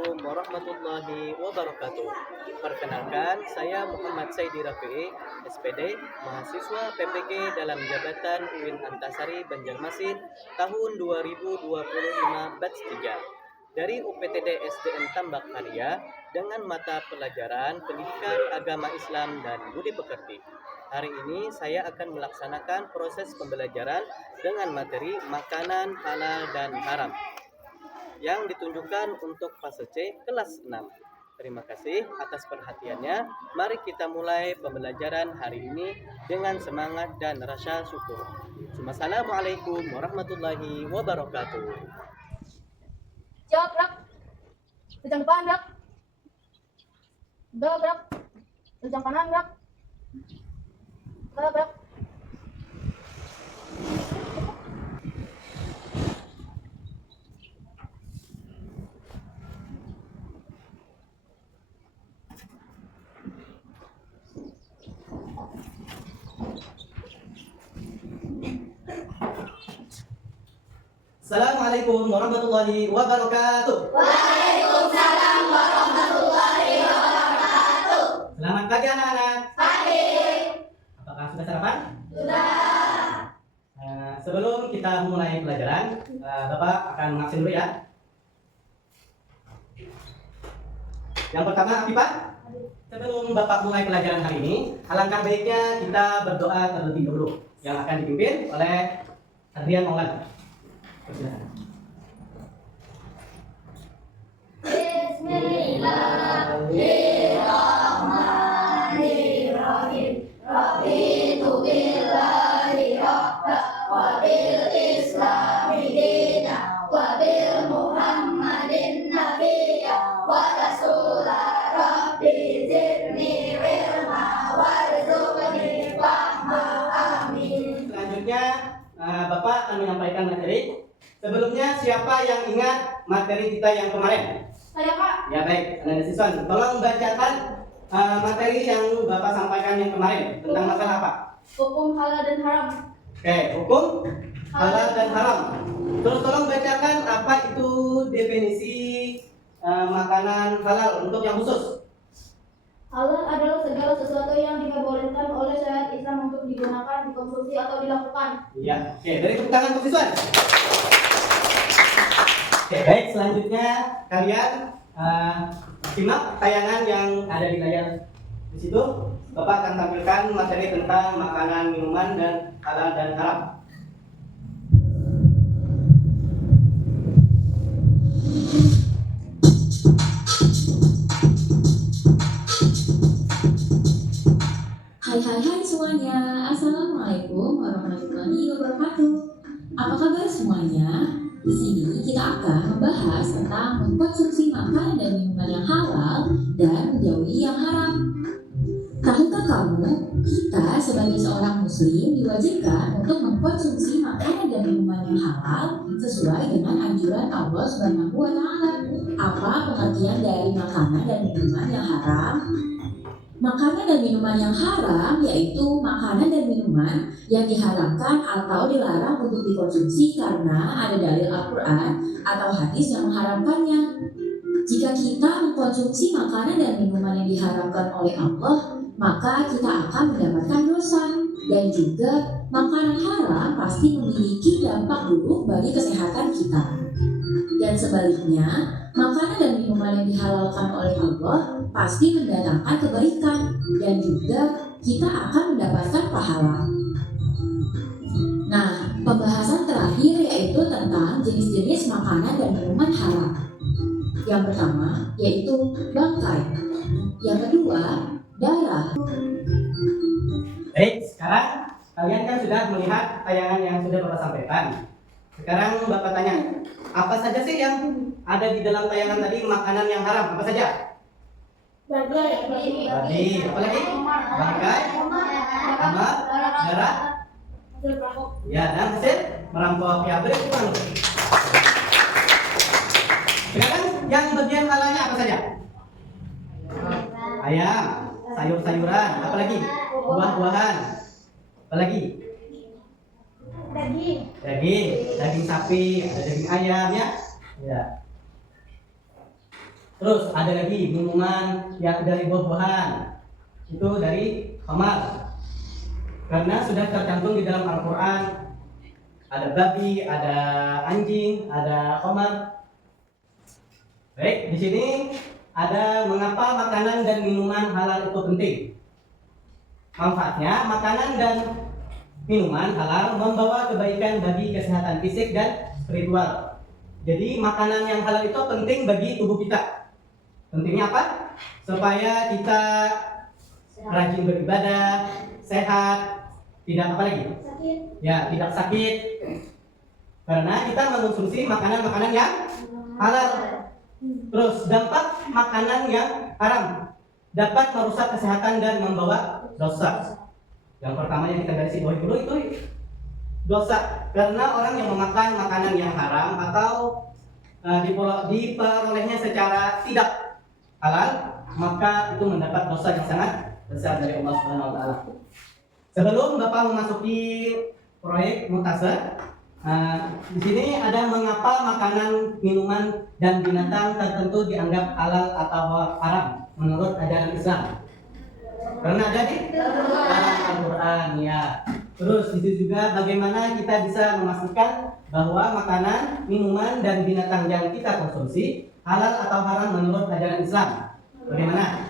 Assalamualaikum warahmatullahi wabarakatuh. Perkenalkan, saya Muhammad Saidi Rafi'i, SPD, mahasiswa PPG dalam jabatan UIN Antasari Banjarmasin tahun 2025 batch 3 dari UPTD SDN Tambak Karya dengan mata pelajaran Pendidikan Agama Islam dan Budi Pekerti. Hari ini saya akan melaksanakan proses pembelajaran dengan materi makanan halal dan haram yang ditunjukkan untuk fase C kelas 6. Terima kasih atas perhatiannya. Mari kita mulai pembelajaran hari ini dengan semangat dan rasa syukur. Assalamualaikum warahmatullahi wabarakatuh. Jawab, Rak. Ujang depan, Rak. Jawab, Rak. Ujang kanan, Rak. Jawab, Rak. Assalamualaikum warahmatullahi wabarakatuh. Waalaikumsalam warahmatullahi wabarakatuh. Selamat pagi anak-anak. Pagi. Apakah sudah sarapan? Sudah. Sebelum kita mulai pelajaran, Bapak akan mengabsen dulu ya. Yang pertama, Pak, sebelum Bapak mulai pelajaran hari ini, alangkah baiknya kita berdoa terlebih dahulu yang akan dipimpin oleh Adrian Maulana. Bismillahirrahmanirrahim. Raditu billahi rabba wa bil islami dina wa bil muhammadin nabiyya wa rasula rabbi zidni ilma warzuqni fahma amin. Selanjutnya, Bapak akan menyampaikan materi. Sebelumnya, siapa yang ingat materi kita yang kemarin? Saya, Pak. Ya baik, Anda siswan, tolong bacakan materi yang Bapak sampaikan yang kemarin tentang masalah apa? Hukum halal dan haram. Oke, hukum halal dan haram. Terus tolong bacakan apa itu definisi makanan halal untuk yang khusus. Halal adalah segala sesuatu yang diperbolehkan oleh syariat Islam untuk digunakan, dikonsumsi atau dilakukan. Iya, oke, dari tepuk tangan untuk siswan. Oke, baik, selanjutnya kalian simak tayangan yang ada di layar di situ. Bapak akan tampilkan materi tentang makanan, minuman, dan halal dan haram. Hai semuanya, Assalamualaikum warahmatullahi wabarakatuh. Apa kabar semuanya? Di sini kita akan membahas tentang mengkonsumsi makanan dan minuman yang halal dan menjauhi yang haram. Tahukah kamu, kita sebagai seorang muslim diwajibkan untuk mengkonsumsi makanan dan minuman yang halal sesuai dengan anjuran Allah Subhanahu wa Ta'ala. Apa pengertian dari makanan dan minuman yang haram? Makanan dan minuman yang haram yaitu makanan dan minuman yang diharamkan atau dilarang untuk dikonsumsi karena ada dalil Al-Quran atau hadis yang mengharamkannya. Jika kita mengkonsumsi makanan dan minuman yang diharamkan oleh Allah, maka kita akan mendapatkan dosa. Dan juga makanan haram pasti memiliki dampak buruk bagi kesehatan kita. Dan sebaliknya, makanan dan minuman yang dihalalkan oleh Allah pasti mendatangkan kebaikan dan juga kita akan mendapatkan pahala. Nah, pembahasan terakhir yaitu tentang jenis-jenis makanan dan minuman haram. Yang pertama yaitu bangkai. Yang kedua, darah. Baik, sekarang kalian kan sudah melihat tayangan yang sudah Bapak sampaikan. Sekarang Bapak tanya, apa saja sih yang ada di dalam tayangan tadi makanan yang haram? Apa saja? Babi, apa lagi? Bangkai, sama darah, ya, dan hasil merampok. Ya, beri tepuk tangan. Sekarang yang bagian halalnya apa saja? Ayam, sayur-sayuran, apa lagi? Buah-buahan, apa lagi? Daging Daging sapi, ada daging ayam ya. Ya. Terus ada lagi minuman yang dari buah-buahan, itu dari khamar. Karena sudah tercantum di dalam Al-Quran, ada babi, ada anjing, ada khamar. Baik, di sini ada mengapa makanan dan minuman halal itu penting. Manfaatnya, makanan dan minuman halal membawa kebaikan bagi kesehatan fisik dan spiritual. Jadi makanan yang halal itu penting bagi tubuh kita. Pentingnya apa? Supaya kita rajin beribadah, sehat, tidak apa lagi? Ya, tidak sakit. Karena kita mengonsumsi makanan-makanan yang halal. Terus dampak makanan yang haram dapat merusak kesehatan dan membawa dosa. Yang pertama yang kita garis bawahi dulu itu dosa. Karena orang yang memakan makanan yang haram atau diperolehnya secara tidak halal, maka itu mendapat dosa yang sangat besar dari Allah Subhanahu wa taala. Sebelum Bapak memasuki proyek Mutasar, di sini ada mengapa makanan, minuman dan binatang tertentu dianggap halal atau haram menurut ajaran Islam. Karena ada di dalam Al-Quran ya. Terus di situ juga bagaimana kita bisa memastikan bahwa makanan, minuman dan binatang yang kita konsumsi halal atau haram menurut ajaran Islam. Bagaimana?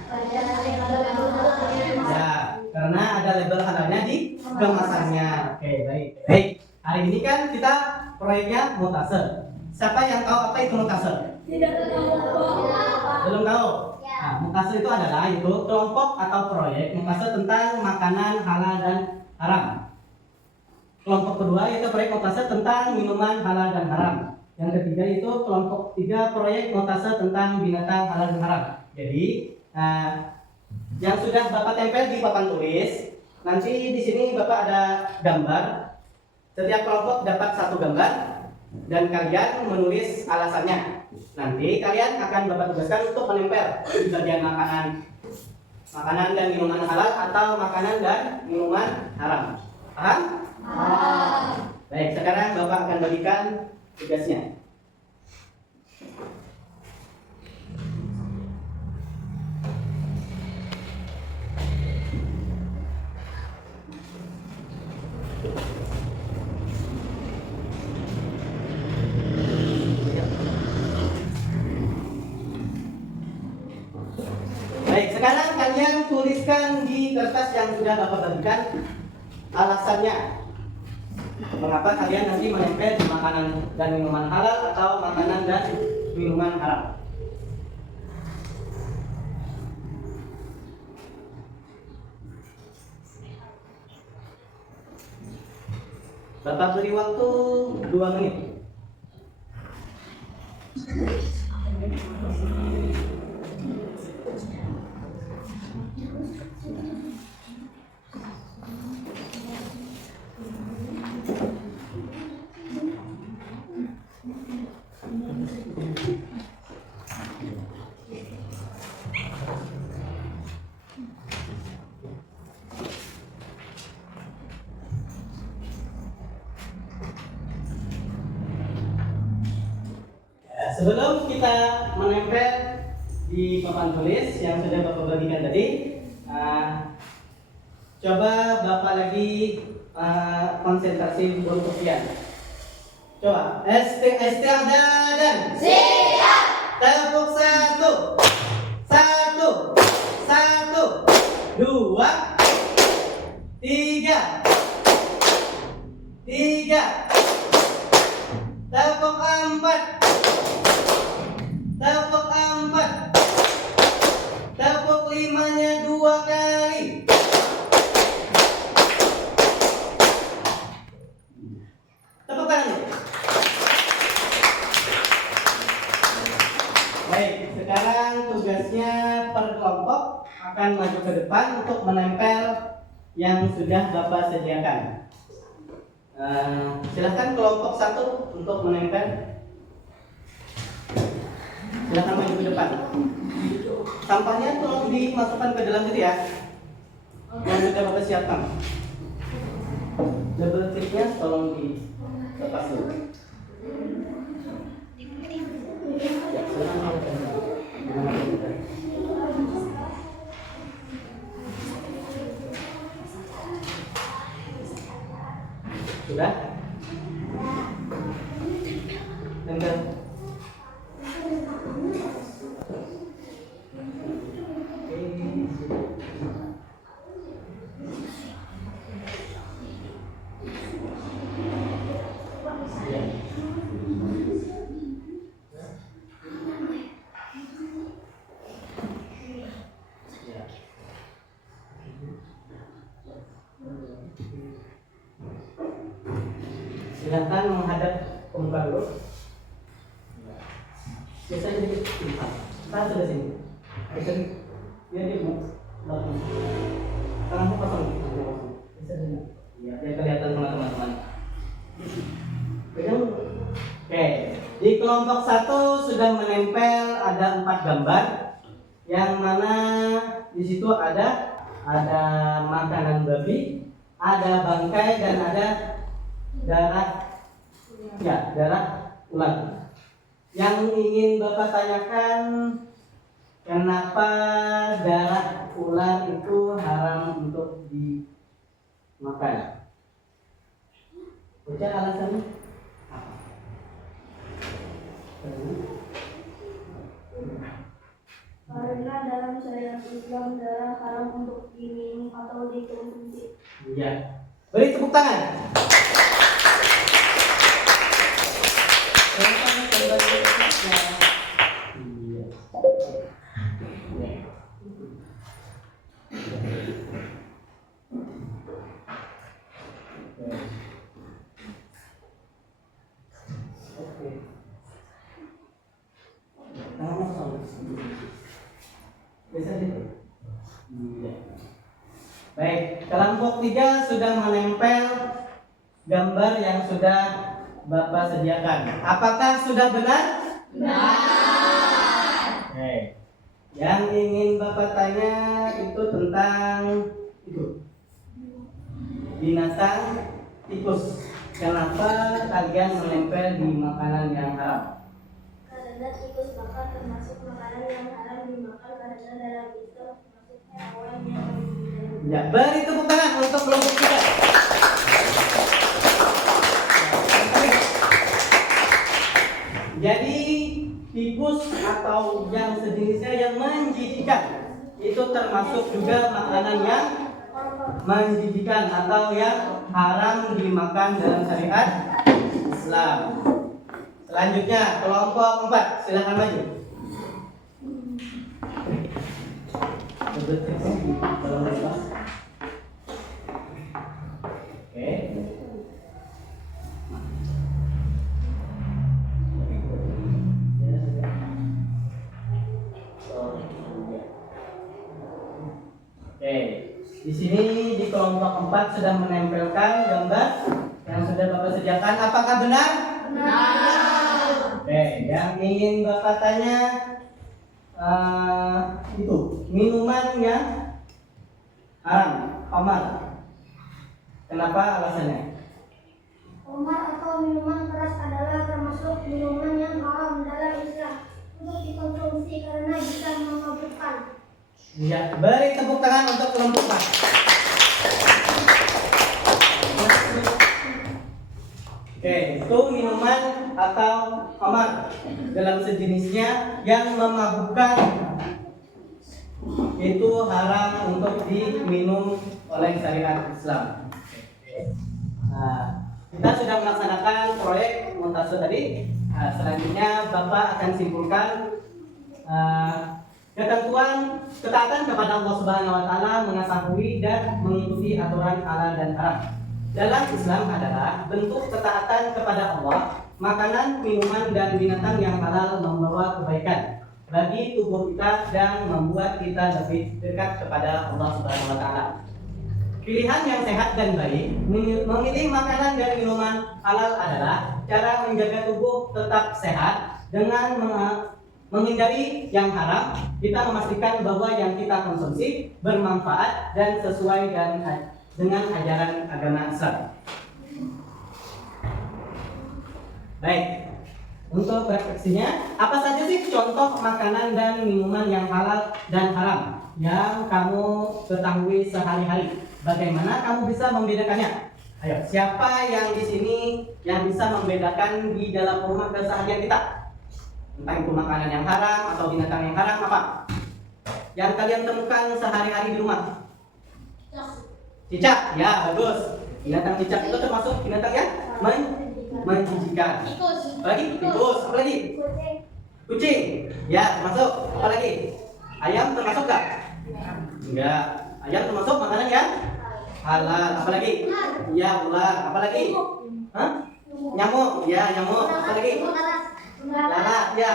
Ya, karena ada label halalnya di kemasannya. Oke, baik. Baik. Hari ini kan kita proyeknya Mutasar. Siapa yang tahu apa itu Mutasar? Tidak tahu. Belum tahu? Nah, Mutasar itu adalah kelompok atau proyek Mutasar tentang makanan halal dan haram. Kelompok kedua yaitu proyek Mutasar tentang minuman halal dan haram. Yang ketiga itu kelompok 3 proyek Mutasar tentang binatang halal dan haram. Jadi yang sudah Bapak tempel di papan tulis, nanti di sini Bapak ada gambar. Setiap kelompok dapat 1 gambar dan kalian menulis alasannya. Nanti kalian akan Bapak tugaskan untuk menempel di bagian makanan dan minuman halal atau makanan dan minuman haram. Paham? Baik, sekarang Bapak akan bagikan tugasnya. Baik, sekarang kalian tuliskan di kertas yang sudah Bapak bagikan alasannya. Mengapa kalian nanti menempel di makanan dan minuman halal atau makanan dan minuman haram? Bapak beri waktu 2 menit. Sebelum kita menempel di papan tulis yang sudah Bapak bagikan tadi, coba Bapak lagi konsentrasi untuk ujian. Coba isti'dadan. Siap. Tepuk 1. 1 1 2 3 tepuk 4. Tepuk 4. Tepuk 5-nya 2 kali. Tepuk tangan. Baik, sekarang tugasnya per kelompok akan maju ke depan untuk menempel yang sudah Bapak sediakan. Silahkan kelompok 1 untuk menempel. Silahkan maju ke depan. Sampahnya tolong dimasukkan ke dalam situ ya. Yang sudah Bapak siapkan. Double tipnya tolong dilepas dulu. Ya, silahkan. Silakan menghadap ke muka dulu. Biasanya di depan. Tahan sudah sini. Biasanya dia di belakang. Tanganmu kosong. Biasanya. Ya, biar kelihatan sama teman-teman. Pegang. Oke. Di kelompok 1 sudah menempel ada 4 gambar. Yang mana di situ ada makanan babi, ada bangkai dan ada darah ular. Yang ingin Bapak tanyakan, kenapa darah ular itu haram untuk dimakan? Baca alasannya apa? Karena dalam syariat Islam darah haram untuk diminum atau dikonsumsi. Iya. Beri tepuk tangan. Baik, kelompok 3 sudah menempel gambar yang sudah Bapak sediakan. Apakah sudah benar? Benar. Oke. Yang ingin Bapak tanya itu tentang binatang tikus. Kenapa kalian menempel di makanan yang haram? Karena tikus bakar termasuk makanan yang haram dimakan karena dalam Islam termasuk hewan yang Ya, beri tepuk tangan untuk kelompok 3. Jadi tikus atau yang sejenisnya yang menjijikan itu termasuk juga makanan yang menjijikan atau yang haram dimakan dalam syariat Islam. Selanjutnya kelompok 4, silakan maju. Oke, di sini di kelompok 4 sudah menempelkan gambar yang sudah Bapak sediakan. Apakah benar? Benar. Oke, yang ingin Bapak tanya itu minuman yang haram, khamar. Kenapa alasannya? Khamar atau minuman keras adalah termasuk minuman yang haram dalam Islam untuk dikonsumsi karena bisa memabukkan. Ya, beri tepuk tangan untuk kelompok 4. Oke, itu minuman atau khamar dalam sejenisnya yang memabukkan itu haram untuk diminum oleh syariat Islam. Nah, kita sudah melaksanakan proyek montase tadi. Selanjutnya Bapak akan simpulkan ketaatan kepada Allah Subhanahu wa taala, mengetahui dan mengikuti aturan halal dan haram. Dalam Islam adalah bentuk ketaatan kepada Allah, makanan, minuman dan binatang yang halal membawa kebaikan bagi tubuh kita dan membuat kita lebih dekat kepada Allah Subhanahu wa taala. Pilihan yang sehat dan baik, memilih makanan dan minuman halal adalah cara menjaga tubuh tetap sehat dengan menghindari yang haram. Kita memastikan bahwa yang kita konsumsi bermanfaat dan sesuai dengan ajaran agama Islam. Baik, untuk refleksinya, apa saja sih contoh makanan dan minuman yang halal dan haram yang kamu ketahui sehari-hari? Bagaimana kamu bisa membedakannya? Ayo, siapa yang di sini yang bisa membedakan di dalam rumah keseharian kita? Entah itu makanan yang haram atau binatang yang haram, apa? Yang kalian temukan sehari-hari di rumah? Cicak, ya bagus. Binatang cicak itu termasuk binatang yang menjijikan. Tikus, apa lagi? Kucing, ya termasuk. Apa lagi? Ayam termasuk nggak? Enggak. Ayam termasuk makanan yang halal. Apa lagi? Ya ular. Apa lagi? Hah? Nyamuk, ya nyamuk. Apa lagi? Lalat, ya.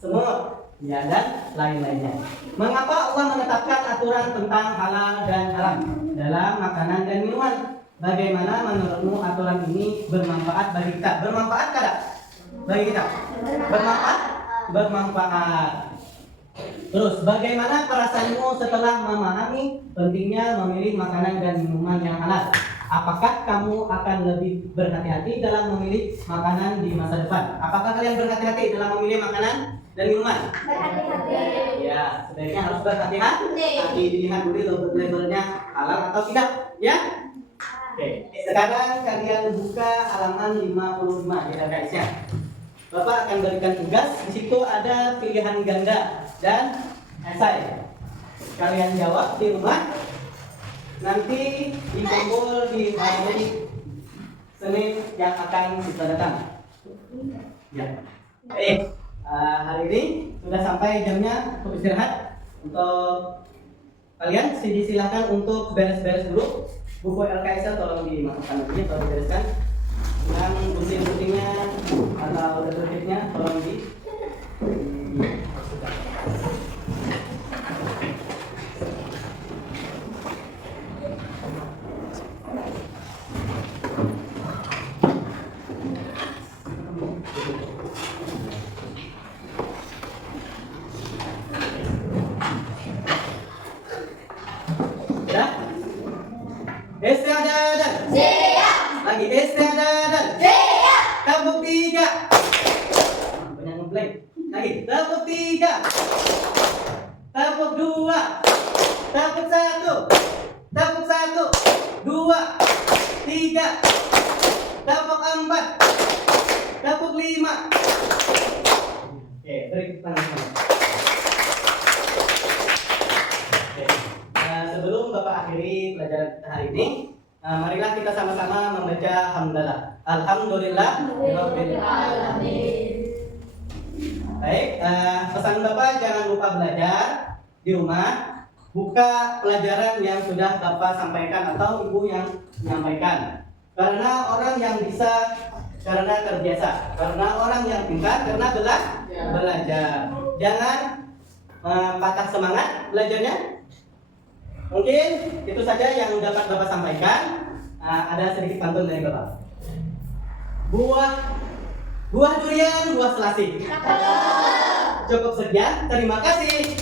Semut, ya dan lain-lainnya. Mengapa Allah menetapkan aturan tentang halal dan haram dalam makanan dan minuman? Bagaimana menurutmu aturan ini bermanfaat bagi kita? Bermanfaat tidak? Bagi kita? Bermanfaat? Bermanfaat. Terus, bagaimana perasaanmu setelah memahami pentingnya memilih makanan dan minuman yang halal? Apakah kamu akan lebih berhati-hati dalam memilih makanan di masa depan? Apakah kalian berhati-hati dalam memilih makanan dan minuman? Berhati-hati. Ya, sebaiknya harus berhati-hati. Dilihat dulu labelnya halal atau tidak, ya? Oke, sekarang kalian buka halaman 55 di LKS-nya. Bapak akan berikan tugas. Di situ ada pilihan ganda dan esai. Kalian jawab di rumah. Nanti dikumpul di hari Senin yang akan kita datang. Ya. Hari ini sudah sampai jamnya untuk istirahat. Untuk kalian silakan untuk beres-beres dulu. Buku LKS tolong dimasukkan dulu atau dibereskan. Yang gunting-guntingnya atau deterjennya tolong dimasukkan. Ya? Istiadat. Lagi istiadat. Tepuk 3. Banyak ngeblank. Lagi tepuk 3. Tepuk 2. Tepuk 1. Tepuk 1. 2. 3. Tepuk 4. Tepuk 5. Oke, beri tangan. Oke. Sebelum Bapak akhiri pelajaran kita hari ini, marilah kita sama-sama membaca hamdalah. Alhamdulillah rabbil alamin. Baik, pesan Bapak jangan lupa belajar di rumah. Buka pelajaran yang sudah Bapak sampaikan atau Ibu yang menyampaikan. Karena orang yang bisa karena terbiasa. Karena orang yang pintar karena belajar. Jangan patah semangat belajarnya. Mungkin itu saja yang dapat Bapak sampaikan. Ada sedikit pantun dari Bapak. Buah durian, buah selasih. Cukup sekian, terima kasih.